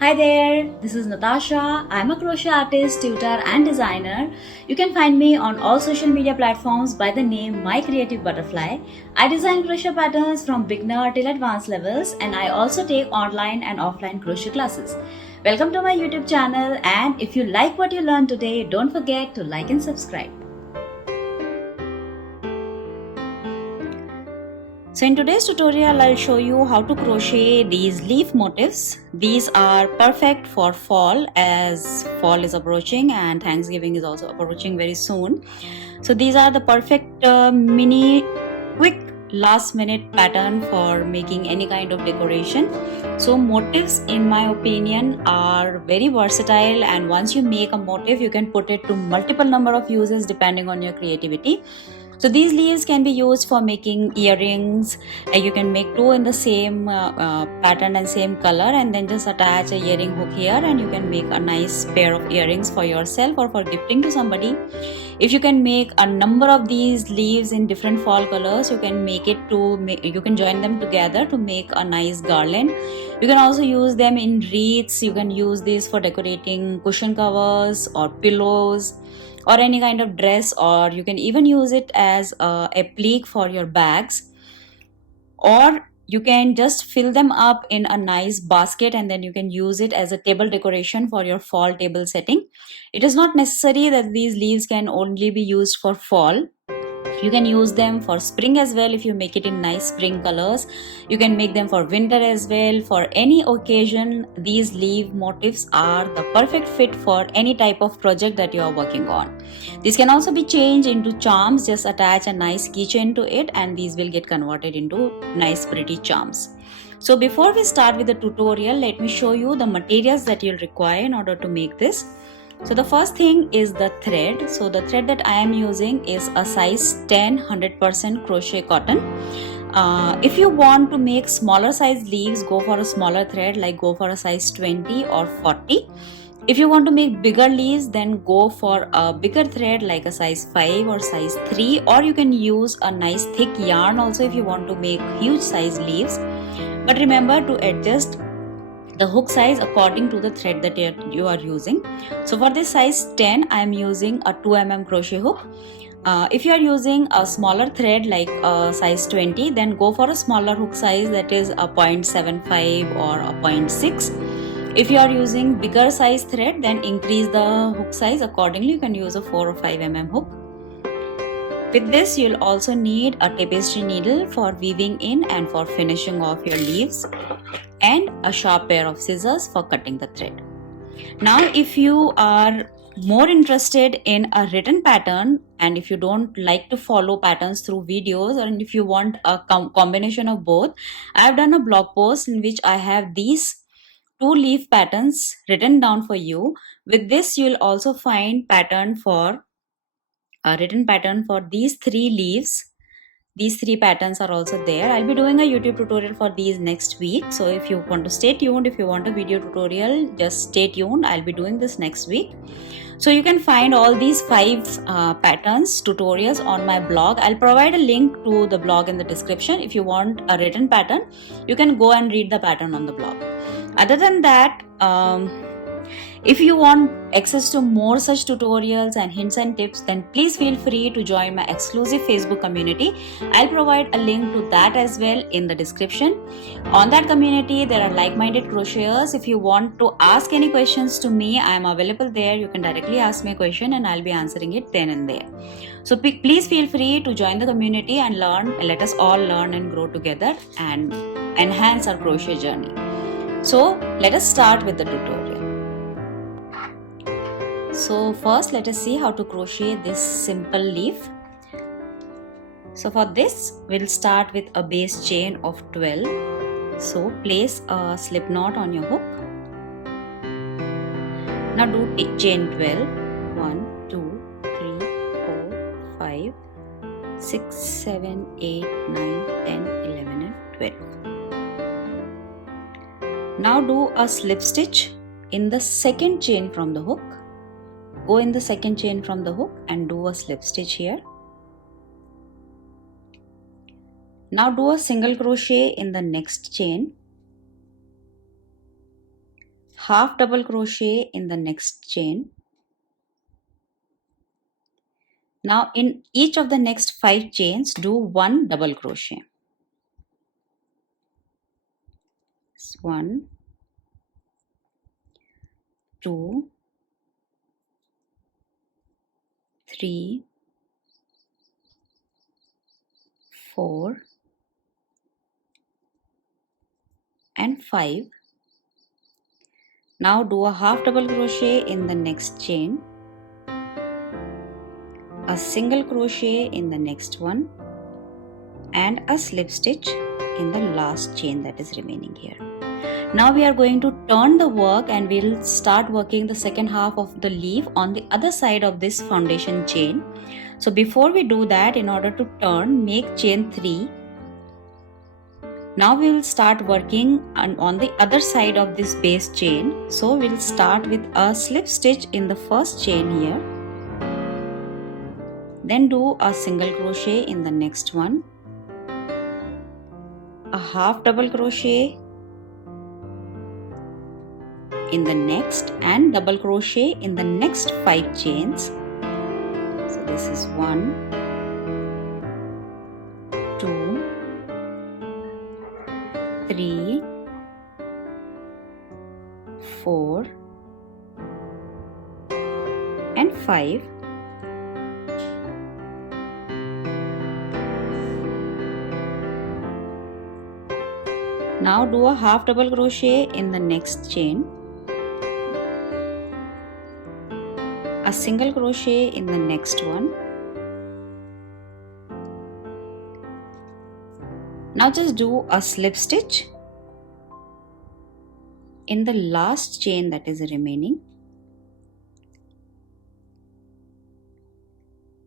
Hi there, this is Natasha. I'm a crochet artist, tutor, and designer. You can find me on all social media platforms by the name My Creative Butterfly. I design crochet patterns from beginner till advanced levels, and I also take online and offline crochet classes. Welcome to my YouTube channel, and if you like what you learned today, don't forget to like and subscribe. So in today's tutorial, I'll show you how to crochet these leaf motifs. These are perfect for fall as fall is approaching and Thanksgiving is also approaching very soon. So these are the perfect mini quick last minute pattern for making any kind of decoration. So motifs in my opinion are very versatile, and once you make a motif you can put it to multiple number of uses depending on your creativity. So these leaves can be used for making earrings. You can make two in the same pattern and same color, and then just attach a earring hook here, and you can make a nice pair of earrings for yourself or for gifting to somebody. If you can make a number of these leaves in different fall colors, you can you can join them together to make a nice garland. You can also use them in wreaths. You can use these for decorating cushion covers or pillows or any kind of dress, or you can even use it as a applique for your bags, or you can just fill them up in a nice basket and then you can use it as a table decoration for your fall table setting. It is not necessary that these leaves can only be used for fall. You can use them for spring as well if you make it in nice spring colors. You can make them for winter as well. For any occasion, these leaf motifs are the perfect fit for any type of project that you are working on. These can also be changed into charms. Just attach a nice keychain to it and these will get converted into nice pretty charms. So before we start with the tutorial, let me show you the materials that you'll require in order to make this. So the first thing is the thread. So the thread that I am using is a size 10 100% crochet cotton. If you want to make smaller size leaves, go for a smaller thread, like go for a size 20 or 40. If you want to make bigger leaves, then go for a bigger thread like a size 5 or size 3, or you can use a nice thick yarn also if you want to make huge size leaves. But remember to adjust the hook size according to the thread that you are using. So for this size 10, I am using a 2 mm crochet hook. If you are using a smaller thread like a size 20, then go for a smaller hook size, that is a 0.75 or a 0.6. If you are using bigger size thread, then increase the hook size accordingly. You can use a 4 or 5 mm hook. With this, you'll also need a tapestry needle for weaving in and for finishing off your leaves, and a sharp pair of scissors for cutting the thread. Now, if you are more interested in a written pattern, and if you don't like to follow patterns through videos, or if you want a combination of both, I have done a blog post in which I have these 2 leaf patterns written down for you. With this, you'll also find a written pattern for these 3 leaves. These 3 patterns are also there. I'll be doing a YouTube tutorial for these next week. So if you want to stay tuned, if you want a video tutorial, just stay tuned. I'll be doing this next week. So you can find all these 5 patterns, tutorials on my blog. I'll provide a link to the blog in the description. If you want a written pattern, you can go and read the pattern on the blog. Other than that, if you want access to more such tutorials and hints and tips, then please feel free to join my exclusive Facebook community. I'll provide a link to that as well in the description. On that community, there are like-minded crocheters. If you want to ask any questions to me, I am available there. You can directly ask me a question and I'll be answering it then and there. So please feel free to join the community and learn. Let us all learn and grow together and enhance our crochet journey. So let us start with the tutorial. So first let us see how to crochet this simple leaf. So for this we'll start with a base chain of 12. So place a slip knot on your hook. Now do chain 12. 1, 2, 3, 4, 5, 6, 7, 8, 9, 10, 11 and 12. Now do a slip stitch in the second chain from the hook. Go in the second chain from the hook and do a slip stitch here. Now do a single crochet in the next chain. half double crochet in the next chain. Now in each of the next 5 chains, do 1 double crochet. 1, 2, 3, 4 and 5. Now do a half double crochet in the next chain, a single crochet in the next one, and a slip stitch in the last chain that is remaining here. Now we are going to turn the work and we'll start working the second half of the leaf on the other side of this foundation chain. So before we do that, in order to turn, make chain 3. Now we will start working on the other side of this base chain. So we'll start with a slip stitch in the first chain here. Then do a single crochet in the next one, a half double crochet in the next, and double crochet in the next 5 chains. So this is 1, 2, 3, 4 and 5. Now do a half double crochet in the next chain, a single crochet in the next one. Now just do a slip stitch in the last chain that is remaining,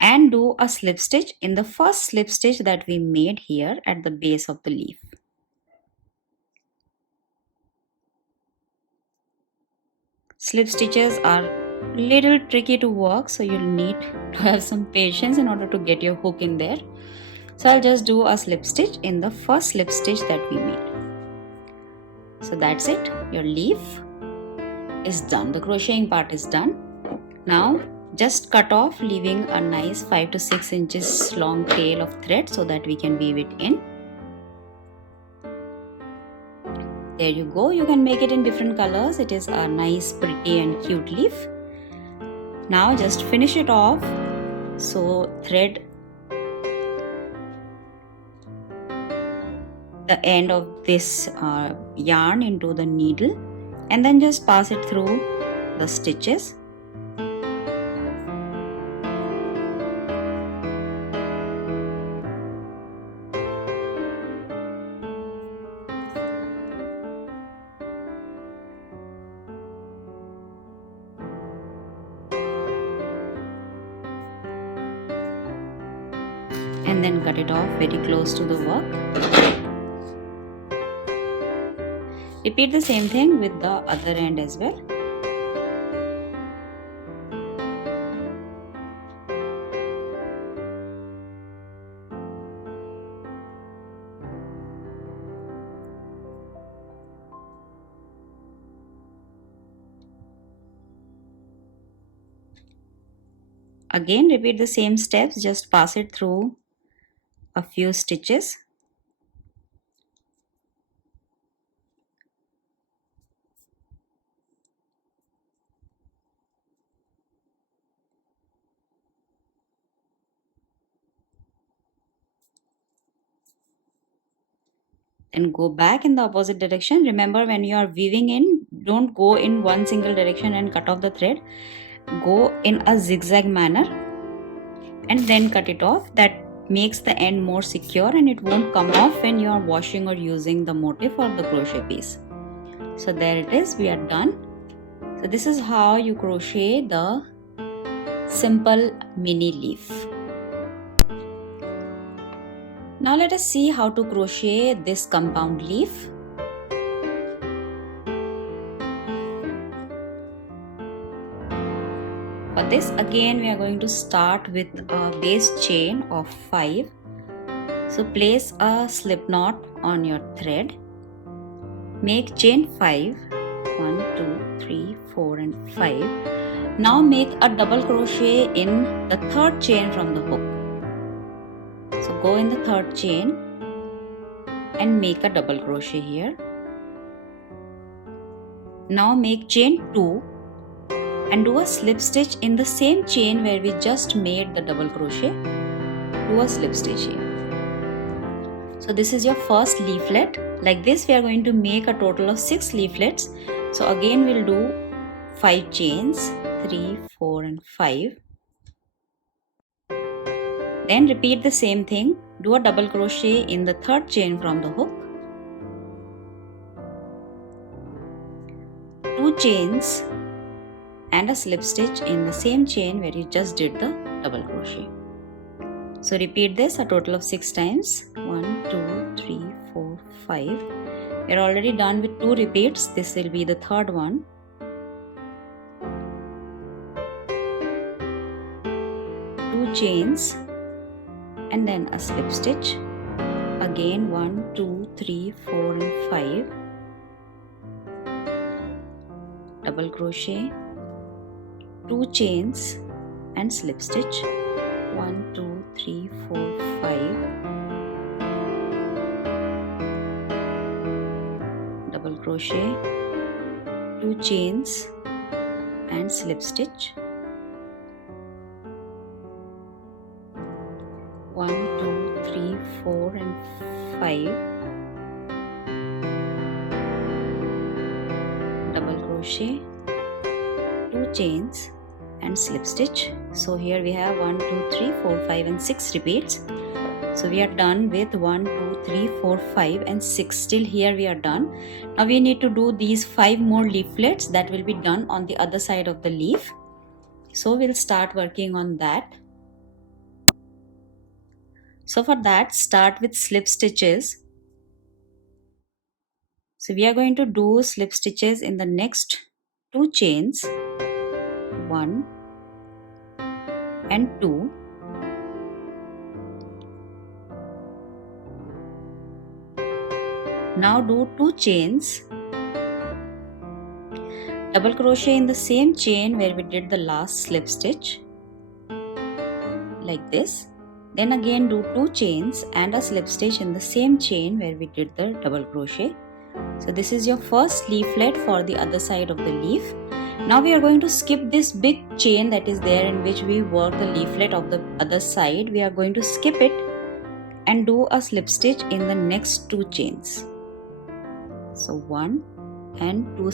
and do a slip stitch in the first slip stitch that we made here at the base of the leaf. Slip stitches are little tricky to work, so you'll need to have some patience in order to get your hook in there. So I'll just do a slip stitch in the first slip stitch that we made. So that's it, your leaf is done, the crocheting part is done. Now just cut off, leaving a nice 5 to 6 inches long tail of thread so that we can weave it in. There you go, you can make it in different colors. It is a nice, pretty and cute leaf. Now just finish it off. So thread the end of this yarn into the needle and then just pass it through the stitches. And then cut it off very close to the work. Repeat the same thing with the other end as well. Again, repeat the same steps, just pass it through a few stitches. And go back in the opposite direction. Remember, when you are weaving in, don't go in one single direction and cut off the thread. Go in a zigzag manner and then cut it off. That makes the end more secure and it won't come off when you are washing or using the motif or the crochet piece. So there it is, we are done. So this is how you crochet the simple mini leaf. Now let us see how to crochet this compound leaf. For this, again we are going to start with a base chain of 5. So place a slip knot on your thread, make chain 5 1, 2, 3, 4 and 5. Now make a double crochet in the third chain from the hook. So go in the third chain and make a double crochet here. Now make chain 2 and do a slip stitch in the same chain where we just made the double crochet. Do a slip stitch here. So this is your first leaflet. Like this we are going to make a total of 6 leaflets. So again we'll do 5 chains, 3, 4 and 5. Then repeat the same thing. Do a double crochet in the third chain from the hook. 2 chains and a slip stitch in the same chain where you just did the double crochet. So repeat this a total of 6 times. 1, 2, 3, 4, 5. We are already done with 2 repeats. This will be the third one. 2 chains and then a slip stitch. Again 1, 2, 3, 4 and 5. Double crochet. 2 chains and slip stitch. 1, 2, 3, 4, 5. Double crochet. 2 chains and slip stitch. 1, 2, 3, 4 and 5. Double crochet. 2 chains and slip stitch. So here we have 1, 2, 3, 4, 5 and 6 repeats. So we are done with 1, 2, 3, 4, 5 and 6. Still here we are done. Now we need to do these 5 more leaflets that will be done on the other side of the leaf. So we'll start working on that. So for that, start with slip stitches. So we are going to do slip stitches in the next 2 chains. 1 and 2. Now do 2 chains. Double crochet in the same chain where we did the last slip stitch. Like this. Then again do 2 chains and a slip stitch in the same chain where we did the double crochet. So this is your first leaflet for the other side of the leaf. Now we are going to skip this big chain that is there in which we work the leaflet of the other side. We are going to skip it and do a slip stitch in the next 2 chains. So 1 and 2.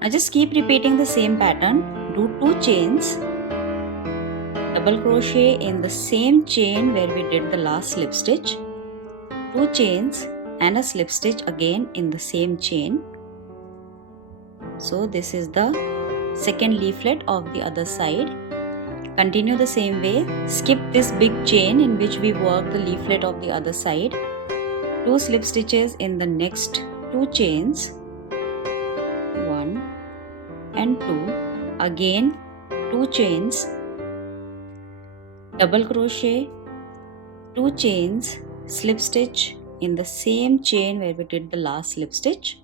Now just keep repeating the same pattern. Do 2 chains. Double crochet in the same chain where we did the last slip stitch. 2 chains and a slip stitch again in the same chain. So this is the second leaflet of the other side. Continue the same way. Skip this big chain in which we work the leaflet of the other side. 2 slip stitches in the next 2 chains. 1 and 2. Again 2 chains. Double crochet. 2 chains. Slip stitch in the same chain where we did the last slip stitch.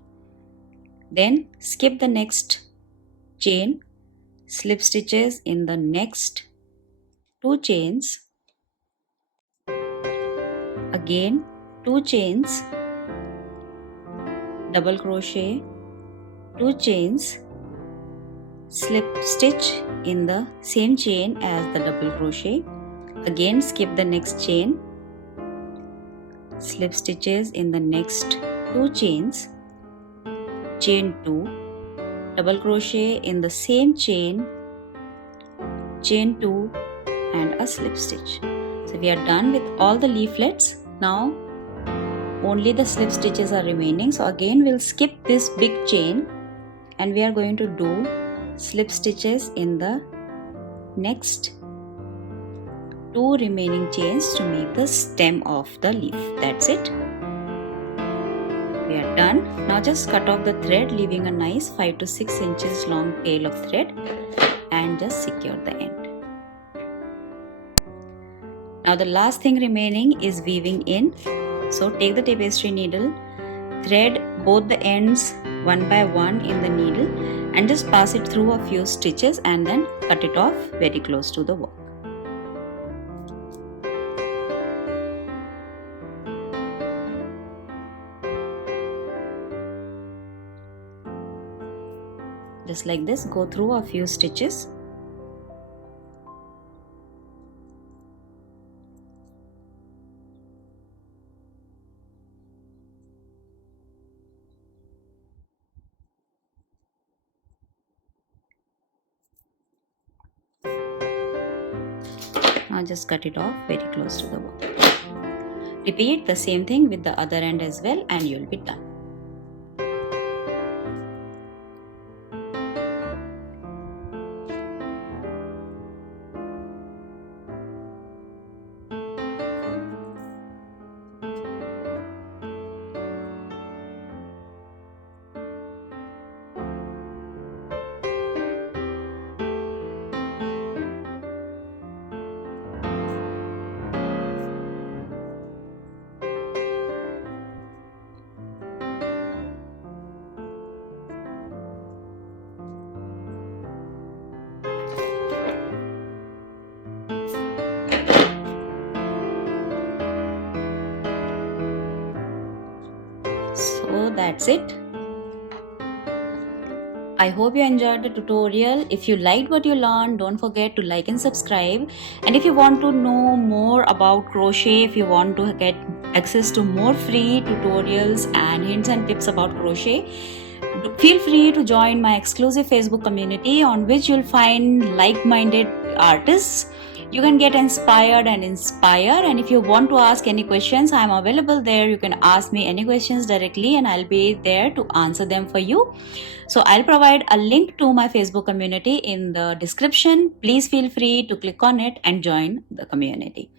Then skip the next chain, slip stitches in the next 2 chains. Again 2 chains, double crochet, 2 chains, slip stitch in the same chain as the double crochet. Again skip the next chain, slip stitches in the next 2 chains, chain 2, double crochet in the same chain, chain 2 and a slip stitch. So we are done with all the leaflets. Now only the slip stitches are remaining. So again we'll skip this big chain and we are going to do slip stitches in the next 2 remaining chains to make the stem of the leaf. That's it. We are done. Now just cut off the thread, leaving a nice 5 to 6 inches long tail of thread and just secure the end. Now the last thing remaining is weaving in. So take the tapestry needle, thread both the ends one by one in the needle and just pass it through a few stitches and then cut it off very close to the work. Just like this, go through a few stitches. Now just cut it off very close to the work. Repeat the same thing with the other end as well and you'll be done. So that's it. I hope you enjoyed the tutorial. If you liked what you learned, don't forget to like and subscribe. And if you want to know more about crochet, if you want to get access to more free tutorials and hints and tips about crochet, feel free to join my exclusive Facebook community on which you'll find like-minded artists. You can get inspired and inspire, and if you want to ask any questions, I'm available there. You can ask me any questions directly and I'll be there to answer them for you. So I'll provide a link to my Facebook community in the description. Please feel free to click on it and join the community.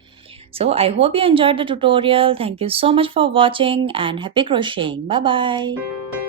So I hope you enjoyed the tutorial. Thank you so much for watching and happy crocheting. Bye bye.